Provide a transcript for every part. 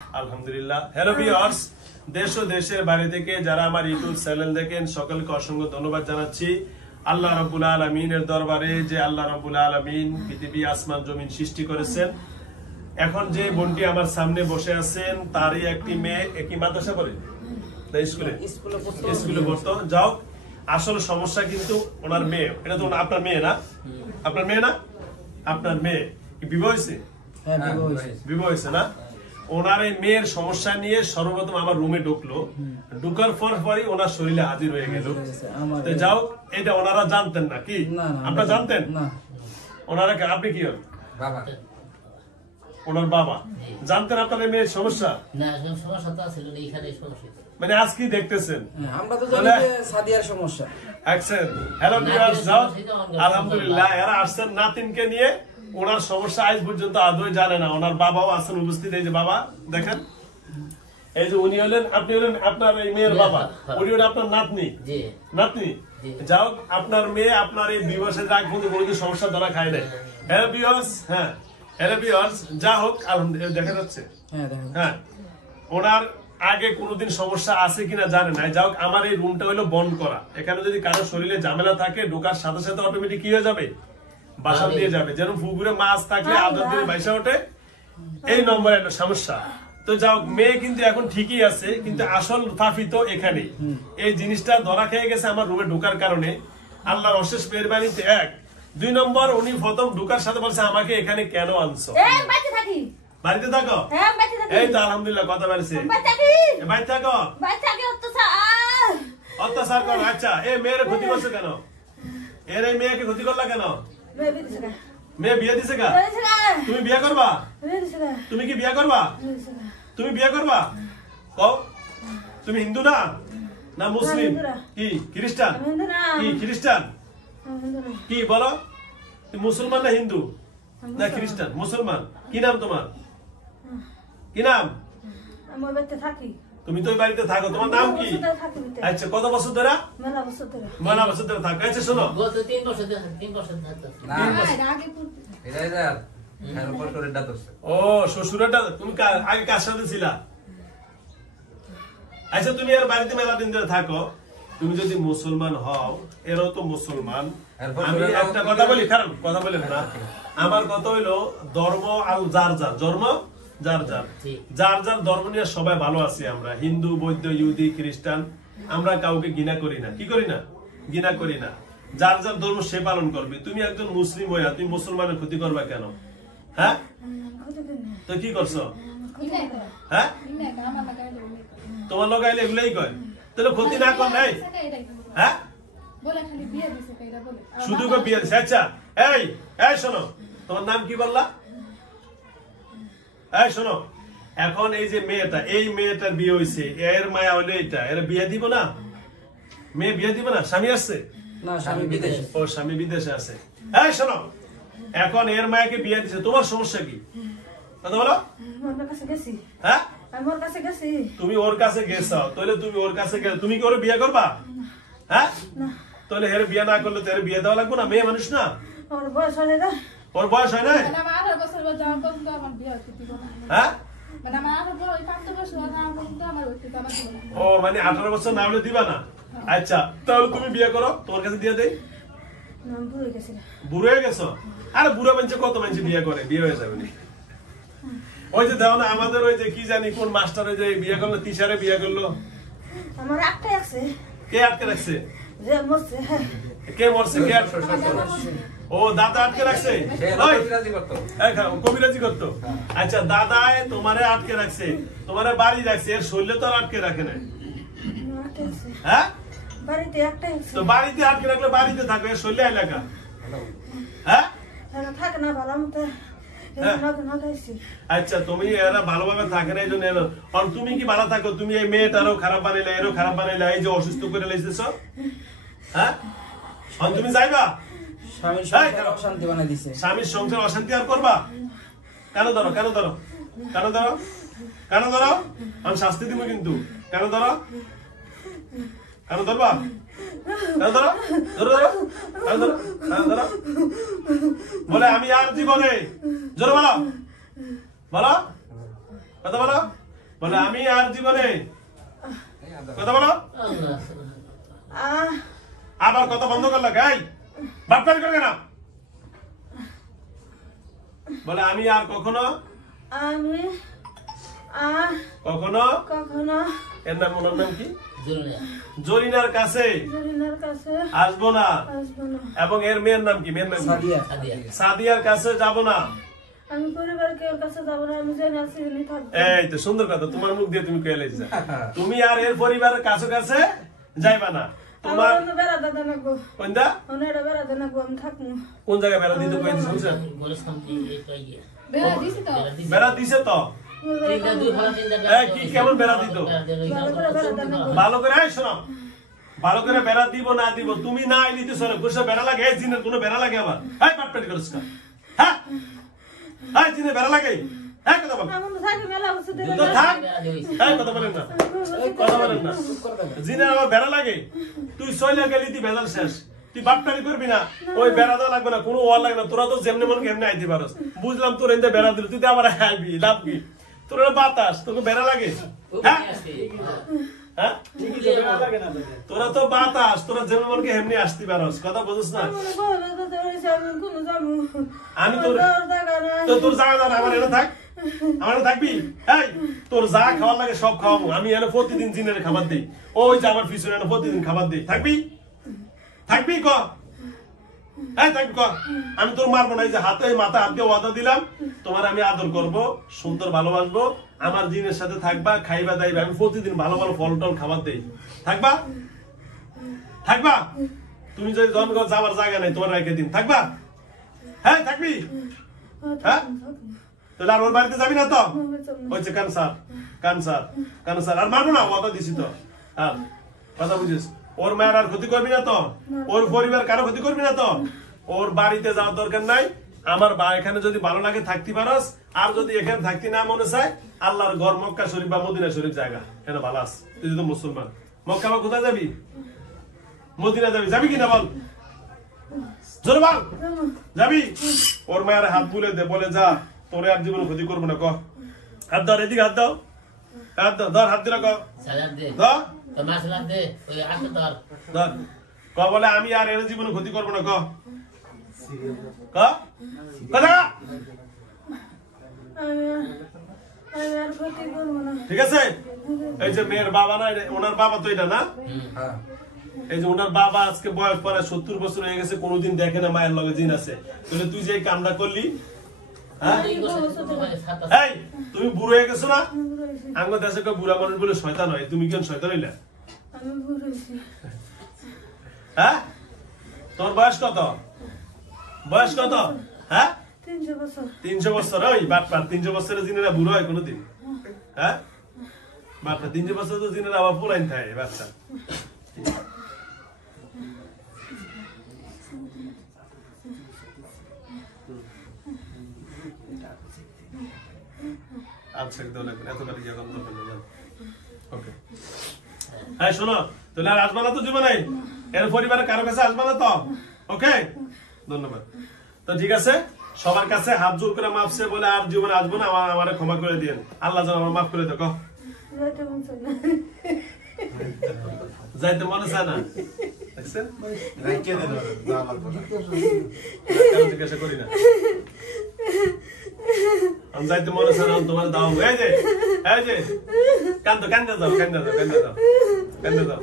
আলহামদুলিল্লাহ। Hello viewers, দেশ ও দেশের বাইরে থেকে যারা আমার ইউটিউব চ্যানেল দেখেন সকলকে অসংখ্য ধন্যবাদ জানাচ্ছি। আল্লাহ রাব্বুল আলামিনের দরবারে যে আল্লাহ রাব্বুল আলামিন পৃথিবী আসমান জমিন সৃষ্টি করেছেন, এখন যে বোনটি আমার সামনে বসে আছেন তারই একটি মেয়ে একই মাদ্রাসা পড়ে, স্কুলে পড়তো। যাও, আসল সমস্যা কিন্তু ওনার মেয়ে। এটা তো আপনার মেয়ে না? আপনার মেয়ে না? আপনার মেয়ে কি বিবাহ হয়েছে? বিবাহ হয়েছে না? ওনার এই মেয়ের সমস্যা নিয়ে সর্বপ্রথম আমার রুমে ঢুকলো, ঢুকার পরই ওনার শরীরে হাজির হয়ে গেল। যাও, এটা ওনারা জানতেন না কি? আপনারা জানতেন? ওনারা আপনি কি হন? ওনার বাবা জানতেন আপনার এই মেয়ের সমস্যা? মানে আজ কি দেখতেছেন? আমরা তো জানি যে সাদিয়ার সমস্যা। হ্যালো ভিউয়ার্স, যাও, আলহামদুলিল্লাহ এরা আসছেন নাতিনকে নিয়ে। ওনার সমস্যা আজ পর্যন্ত আদৌ জানে না। ওনার বাবাও আছেন উপস্থিত। এই যে বাবা দেখেন, এই যে উনি হলেন, আপনি হলেন আপনার এই মেয়ের বাবা, উনি হলেন আপনার নাতনি। নাতনি, যাও, আপনার মেয়ে আপনার এই বিবাহের আগ পর্যন্ত কোনো সমস্যা ধরা খায় নাই। হ্যালো ভিউয়ার্স, হ্যাঁ হ্যালো ভিউয়ার্স, যা হোক আলহামদুলিল্লাহ দেখা যাচ্ছে। হ্যাঁ, ওনার আগে কোনোদিন সমস্যা আছে কিনা জানে না। যাই হোক, আমার এই রুমটা হলো বন্ধ করা। এখানে যদি কারো শরীরে ঝামেলা থাকে, ঢোকার সাথে সাথে অটোমেটিক কি হয়ে যাবে? বাসা দিয়ে যাবে। যেন পুকুরে মাছ থাকলে আদর দিয়ে বাইসা ওঠে, এই নম্বরে একটা সমস্যা। তো যাও, মেয়ে কিন্তু এখন ঠিকই আছে, কিন্তু আসল ফাফি তো এখানে। এই জিনিসটা ধরা খেয়ে গেছে আমার রুমে ঢোকার কারণে। আল্লাহর অশেষ মেহেরবানিতে। এক, দুই নম্বর, উনি প্রথম ঢোকার সাথে বলছে আমাকে এখানে কেন আনছো? বাড়িতে থাকো? এই তো আলহামদুলিল্লাহ কথা বলছে। বাড়িতে থাকো? অত্যাচার করো? আচ্ছা, এই মেয়ের ক্ষতি করছো কেন? এর এই মেয়েকে ক্ষতি করলা কেন? মেয়ে বিয়ে দিছে কা? তুমি বিয়ে করবা? তুমি কি বিয়ে করবা? তুমি বিয়ে করবা? কও, তুমি হিন্দু না না মুসলিম? কি খ্রিস্টান? কি খ্রিস্টান? কি বলো, মুসলমান না হিন্দু না খ্রিস্টান? মুসলমান। কি নাম তোমার? কি নাম? তুমি তো বাড়িতে থাকো, তোমার নাম কি? আচ্ছা, কত বছর ধরে? মেলা বছর ধরে থাকো। আচ্ছা শোনো, ও শ্বশুরটা তুমি আগে কার সাথে ছিলা? আচ্ছা, তুমি আর বাড়িতে মেলা দিন ধরে থাকো, তুমি যদি মুসলমান হও, এরাও তো মুসলমান। আমি একটা কথা বলি, কারণ কথা বলেন না, আমার কথা হইলো ধর্ম আর যার যার ধর্ম, যার যার যার যার ধর্ম নিয়ে সবাই ভালো আছি আমরা। হিন্দু, বৌদ্ধ, ইহুদি, খ্রিস্টান, আমরা কাউকে ঘৃণা করি না। কি করি না? ঘৃণা করি না। যার যার ধর্ম সে পালন করবে। তুমি একজন মুসলিম হইয়া তুমি মুসলমানের ক্ষতি করবা কেন? হ্যাঁ, তো কি করছো? হ্যাঁ, তোমার লোক আইলে এগুলাই কয়, তাহলে ক্ষতি না কর নাই? হ্যাঁ, শুধু বিয়ে দিচ্ছে। আচ্ছা, এই এই শোনো, তোমার নাম কি বললা? এই শোনো, এখন এই যে মেয়েটা, এই মেয়েটার বিয়ে হয়েছে, এর মায়া হইলে এটা, এর বিয়ে দিব না? মেয়ে বিয়ে দিব না? স্বামী আসছে? ও স্বামী বিদেশে আছে। এই শোনো, এখন এর মায়াকে বিয়ে দিছে, তোমার সমস্যা কি? কথা বলো। হ্যাঁ, তুমি ওর কাছে গেছো, তাহলে তুমি ওর কাছে গেলে তুমি কি ওর বিয়ে করবা? হ্যাঁ, তাহলে এর বিয়ে না করলে তো এর বিয়ে দেওয়া লাগবে না? মেয়ে মানুষ না? ওর বয়স হয় নাই? হ্যাঁ, ও মানে 18 বছর না হলে দিবা না? আচ্ছা, তাহলে তুমি বিয়ে করো, তোমার কাছে দিয়ে দেই। বুড়ো হয়ে গেছো? আরে বুড়ো মানুষ কত মানুষ বিয়ে করে, বিয়ে হয়ে যাবে। ওই যে দেখো না, আমাদের ওই যে কি জানি কোন মাস্টার যে বিয়ে করলো, তিসারে বিয়ে করলো। আমার আটকে আছে। কে আটকে রাখছে? যে মরছে। কে মরছে? কে আটকে? ও দাদা আটকে রাখছে, কবিরাজি করতো। আচ্ছা, দাদায় তোমারে আটকে রাখছে, তোমারে বাড়ি রাখছে, এর শরীরে তো আর আটকে রাখে না। হ্যাঁ, তো বাড়িতে আটকে রাখলে বাড়িতে থাকবে, এর শরীরে এলাকা। হ্যাঁ, থাকে না ভালো মতো। আচ্ছা, তুমি এরা ভালোভাবে থাকে না, এই জন্য। তুমি কি ভালো থাকো? তুমি এই মেয়েটারও খারাপ বানাইলা, এরও খারাপ বানাইলা, এই যে অসুস্থ করে লাইতেছ। হ্যাঁ, তুমি যাইবা? স্বামীর সংসার অশান্তি আর করবা? কেন ধরো, কেন ধরো, কেন ধরো, কেন ধরো? আমি শাস্তি দিব কিন্তু। কেন ধরো, কেন ধরবা? কেন ধরো, ধরো ধরো, কেন ধরো, কেন ধরো? বলে আমি আর জীবনে, জোরে বলো, বলো, কথা বলো। বলে আমি আর জীবনে কথা বলো আবার কথা বন্ধ করলো গাই বাপকারি করে না বলে আমি আর কখনো আমি কখনো কখনো এর নাম ওনার নাম কি জরিনার কাছে জরিনার কাছে আসবো না আসবো না। এবং এর মেয়ের নাম কি মেয়ের নাম কি? সাদিয়া সাদিয়ার কাছে যাব না আমি পরিবার কেউ কাছে যাবো না, আমি জেনে আছি জেনে থাকবো। এই তো সুন্দর কথা তোমার মুখ দিয়ে তুমি কয়ে লেগেছে তুমি আর এর পরিবারের কাছে কাছে যাইবা না তোমার আমার বেড়া দাদা নাকবো, কোনটা ওনারা বেড়া দাদা নাকবো, আমি থাকবো। কোন জায়গায় বেড়া দিতে কই দিছে বুঝছেন বেড়া দিছে তো এই কি কেমন বেড়া দিত ভালো করে এই শোনো ভালো করে বেড়া দিব না দিব তুমি না আইলি তো সরে বসে বেড়া লাগে এই জিনের কোনো বেড়া লাগে আবার এই পাটপাটি করিস না হ্যাঁ এই জিনে বেড়া লাগে এই কথা বল আমার তো থাকি মেলা বছর ধরে তো থাক এই কথা বলেন না কথা বলেন না জিনে আবার বেড়া লাগে তুই সইলা গেলি তুই বেজাল শেষ তুই বাপটারি করবি না ওই বেড়া দেওয়া লাগবে না কোনো ওয়াল লাগবে না তোরা তো যেমনি মন কেমনি আইতে পারস বুঝলাম তোর এতে বেড়া দিল তুই তো আবার আইবি লাভ কি তোর বাতাস তোকে বেড়া লাগে হ্যাঁ হ্যাঁ তোরা তো বাতাস তোরা যেমন মনকে এমনি আসতে পারস কথা বুঝছ না আমি তোর তো তোর জায়গা জানা আমার এনে থাক আমার এনে থাকবি এই তোর যা খাওয়ার লাগে সব খাওয়াবো আমি এনে প্রতিদিন জিনের খাবার দিই ওই যে আমার পিছনে এনে প্রতিদিন খাবার দিই থাকবি থাকবি ক এই থাকবি ক আমি তোর মারবো না এই যে হাতে মাথা হাত দিয়ে ওয়াদা দিলাম তোমার আমি আদর করব সুন্দর ভালোবাসবো আমার জিনের সাথে থাকবা খাইবা দাইবা আমি প্রতিদিন ভালো ভালো ফল টল খাবার দেই থাকবা থাকবা তুমি যদি জনগণ যাওয়ার জায়গা নাই তোমার রেখে দিন থাকবা হ্যাঁ থাকবি হ্যাঁ তাহলে আর ওর বাড়িতে যাবি না তো হচ্ছে কানসার কানসার কানসার আর মারবো না ওয়াদা দিছি তো আর কথা বুঝিস ওর মায়ের আর ক্ষতি করবি না তো ওর পরিবার কারো ক্ষতি করবি না তো ওর বাড়িতে যাওয়ার দরকার নাই আমার বা এখানে যদি ভালো লাগে থাকতে পারস আর যদি এখানে থাকতে না মনে চায় আল্লাহর ঘর মক্কা শরীফ বা মদিনা শরীফ জায়গা কেন ভালো আস তুই যদি মুসলমান মক্কা বা কোথায় যাবি মদিনা যাবি যাবি কিনা বল জোরে বল যাবি ওর মায়ের হাত বুলে দে বলে যা তোরে আর জীবনে ক্ষতি করবো না ক হাত দাও এদিকে হাত দাও হাত দাও ধর হাত দিলে ক ধর ধর ক বলে আমি আর এর জীবনে ক্ষতি করবো না ক ক কথা ঠিক আছে এই যে মেয়ের বাবা না ওনার বাবা তো এটা না এই যে ওনার বাবা আজকে বয়স পরে 70 বছর হয়ে গেছে কোনোদিন দেখে না মায়ের লগে জিন আছে তাহলে তুই যে কামটা করলি এই তুমি বুড়ো হয়ে গেছো না আঙ্গ দেশে কেউ বুড়া মানুষ বলে শয়তান হয় তুমি কেন শয়তান হইলা হ্যাঁ তোর বয়স কত বয়স কত হ্যাঁ 300 বছর ওই বাপরা 300 বছরের জিনেরা বুড়ো হয় কোনোদিন হ্যাঁ বাপরা 300 বছর তো জিনেরা আবার পুরাইন থাকে বাচ্চা আচ্ছা একদম এত কালি গিয়ে কম দরকার নেই ওকে হ্যাঁ শোনো তাহলে আর আসবা না তো জীবনে এর পরিবারের কারো কাছে আসবা না তো ওকে ধন্যবাদ তো ঠিক আছে সবার কাছে হাত জোর করে মাপছে বলে আর জীবনে আসবো না আমার ক্ষমা করে দিয়েন আল্লাহ যেন আমার মাফ করে দেখো যাইতে মনে চায় না দেখছেন জিজ্ঞাসা করি না আমি যাইতে মনে চায় না তোমার দাও এই যে কান্দো কান্দে যাও কান্দে যাও কান্দে যাও কান্দে যাও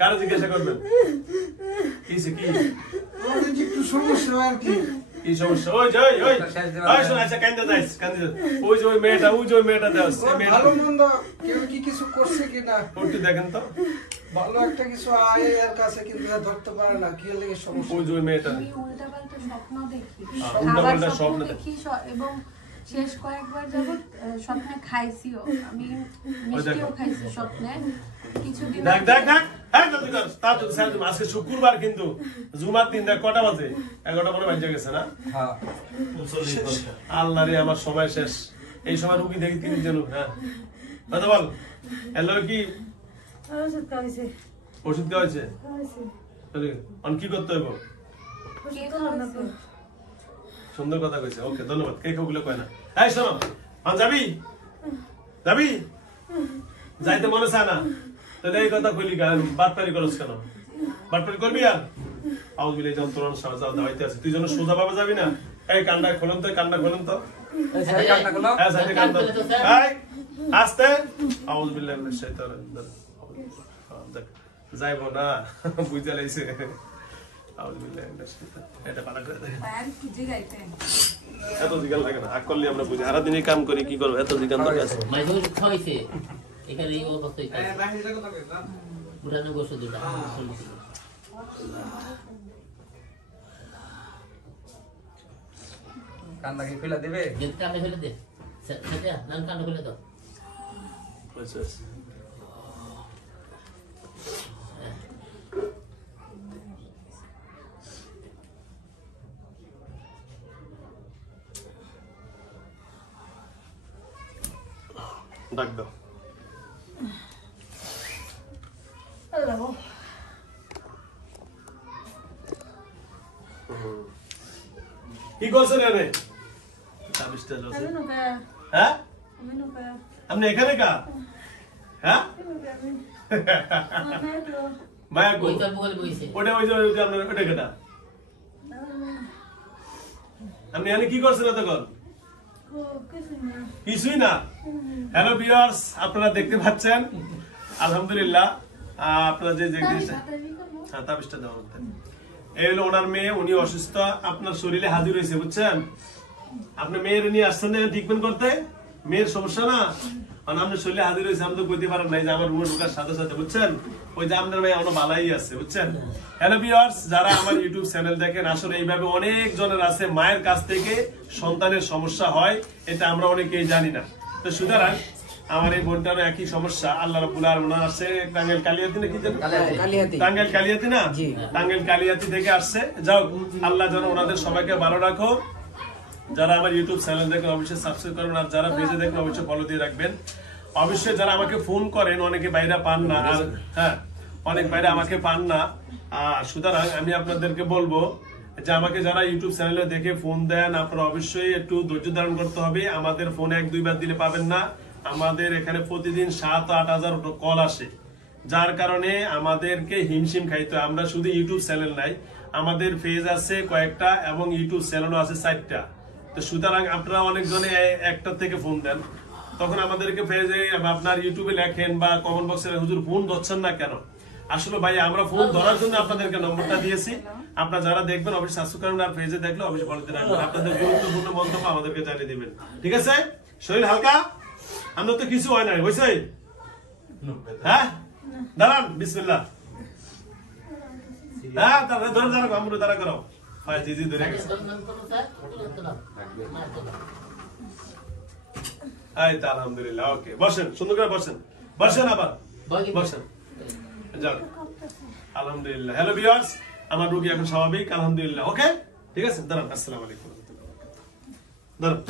কারো জিজ্ঞাসা করবেন কিসে কি একটু সমস্যা আর কি কি সমস্যা ওই যে ওই শোন আচ্ছা কান্দে যাইস কান্দে যাস ওই যে ওই মেয়েটা দাও ভালো মন্দ কেউ কি কিছু করছে কিনা ওটি দেখেন তো ভালো একটা কিছু আয় এর কাছে কিন্তু ধরতে পারে না কি লাগে সমস্যা ওই যে ওই মেয়েটা আমি উল্টাপাল্টা স্বপ্ন দেখি উল্টাপাল্টা আবার স্বপ্ন দেখি এবং শেষ কয়েকবার যাবত স্বপ্নে খাইছিও আমি মিষ্টিও খাইছি স্বপ্নে কিছুদিন দেখ দেখ দেখ হ্যাঁ জলদি কর তাড়াতাড়ি সাইড আজকে শুক্রবার কিন্তু জুমার দিন দেখ কটা বাজে 11টা পরে বাজে গেছে না হ্যাঁ আল্লাহ রে আমার সময় শেষ এই সময় রুগী দেখি 3 জন হ্যাঁ কথা বল হ্যালো কি ওষুধ খাওয়াইছে তাহলে অন কি করতে হইব সুন্দর কথা কইছে, ওকে ধন্যবাদ। কে ওগুলো কয় না? এই শোনো, যাবি যাবি যাইতে মনে চায় না, তাহলে এই কথা কইলি কেন? বাটপারি করছ কেন? বাটপারি করবি আর আউযবিল্লাহি যন্ত্রণা সাজা দাওয়াইতে আছে, তুই যেন সোজা ভাবে যাবি না। এই কান্ডা খোলেন তো, কান্ডা খোলেন তো, এই কান্না গুলো হ্যাঁ সাইডে কান্ডা, এই আস্তে, আউযবিল্লাহি মিনাশ শাইতানির রাজিম। দেখ যাইব না, বুঝা লাইছে। আউযবিল্লাহি মিনাশ শাইতানির, এটা পালা করে দেখ। পায়ের কি জিগাইতে এত জিগাল লাগে না, আগ করলে আমরা বুঝি, সারা দিনই কাম করি, কি করবো এত জিগান দরকার আছে? মাইজুর খাইছে এখানে এই অবস্থায় খাইছে বাহিরে কথা কই না উঠানে বসে দুটা কান্না কি ফেলা দিবে যে কানে ফেলে দে সেটা নাম কানে ফেলে দাও আচ্ছা আচ্ছা। ডাক দাও। হ্যালো কি করছেন এনে? তাবিজটা জ্বলছে। আমি নকা হ্যাঁ আমি নকা আপনি এখানে কা? হ্যাঁ আমি মাথায় তো মায়া কো? ওই তার বগলে বইছে ওটা ওই যে আপনার ওটা কেটা? আপনি এখানে কি করছেন এতক্ষণ? ও কিছু না কিছুই না। হ্যালো ভিউয়ার্স, আপনারা দেখতে পাচ্ছেন আলহামদুলিল্লাহ আপনারা যে যে জিনিসটা, হ্যাঁ তাবিজটা দেওয়া হচ্ছে, এই হলো ওনার মেয়ে, উনি অসুস্থ, আপনার শরীরে হাজির হয়েছে, বুঝছেন? আপনি মেয়ের নিয়ে আসছেন না ট্রিটমেন্ট করতে, মেয়ের সমস্যা না, কারণ আপনার শরীরে হাজির হয়েছে, আমি তো কইতে পারেন নাই যে আমার রুমে ঢোকার সাথে সাথে, বুঝছেন? ওই যে আপনার মেয়ে এখনো ভালাই আছে, বুঝছেন? হ্যালো ভিউয়ার্স, যারা আমার ইউটিউব চ্যানেল দেখেন, আসলে এইভাবে অনেক জনের আছে মায়ের কাছ থেকে সন্তানের সমস্যা হয়, এটা আমরা অনেকেই জানি না। তো সুতরাং আমার এই বোনটারও একই সমস্যা, আল্লাহ রাব্বুল আলামিন আছে টাঙ্গাইল কালিয়াতি নাকি জানেন? কালিয়াতি টাঙ্গাইল কালিয়াতি না, টাঙ্গাইল কালিয়াতি থেকে আসছে। যাও, আল্লাহ যেন ওনাদের সবাইকে ভালো রাখো। যারা আমার ইউটিউব চ্যানেল দেখেন অবশ্যই সাবস্ক্রাইব করবেন, আর যারা পেজে দেখেন অবশ্যই ফলো দিয়ে রাখবেন। অবশ্যই যারা আমাকে ফোন করেন, অনেকে বাইরে পান না, আর হ্যাঁ অনেক বাইরে আমাকে পান না, সুতরাং আমি আপনাদেরকে বলবো যে আমাকে যারা ইউটিউব চ্যানেলে দেখে ফোন দেন, আপনারা অবশ্যই একটু ধৈর্য ধারণ করতে হবে। আমাদের ফোনে 1-2 বার দিলে পাবেন না, আমাদের এখানে প্রতিদিন 7-8 হাজার কল আসে, যার কারণে আমাদেরকে হিমশিম খাইতে হয়। আমরা শুধু ইউটিউব চ্যানেল নাই, আমাদের পেজ আছে কয়েকটা এবং ইউটিউব চ্যানেলও আছে 4টা। তো সুতরাং আপনারা অনেকজনে একটা থেকে ফোন দেন, তখন আমাদেরকে পেজে আপনার ইউটিউবে লেখেন বা কমেন্ট বক্সে, হুজুর ফোন ধরছেন না কেন? আসলে ভাই আমরা ফোন ধরার জন্য আপনাদেরকে নম্বরটা দিয়েছি, আপনারা যারা দেখবেন অবশ্যই সাবস্ক্রাইব করবেন, আর পেজে দেখলে অবশ্যই ফলো দিয়ে রাখবেন, আপনাদের গুরুত্বপূর্ণ মন্তব্য আমাদেরকে জানিয়ে দিবেন, ঠিক আছে? শরীর হালকা? আমরা তো কিছু হয় নাই, বুঝছে? হ্যাঁ দাঁড়ান, বিসমিল্লাহ। হ্যাঁ ধরে দাঁড়া, আমরা দাঁড়া করো, ভাই জি জি ধরে গেছে। এই তো আলহামদুলিল্লাহ, ওকে বসেন, সুন্দর করে বসেন, বসেন আবার বসেন, যান আলহামদুলিল্লাহ। হ্যালো ভিউয়ার্স, আমার রোগী এখন স্বাভাবিক আলহামদুলিল্লাহ, ওকে ঠিক আছে, দাঁড়ান, আসসালামু আলাইকুম, দাঁড়ান।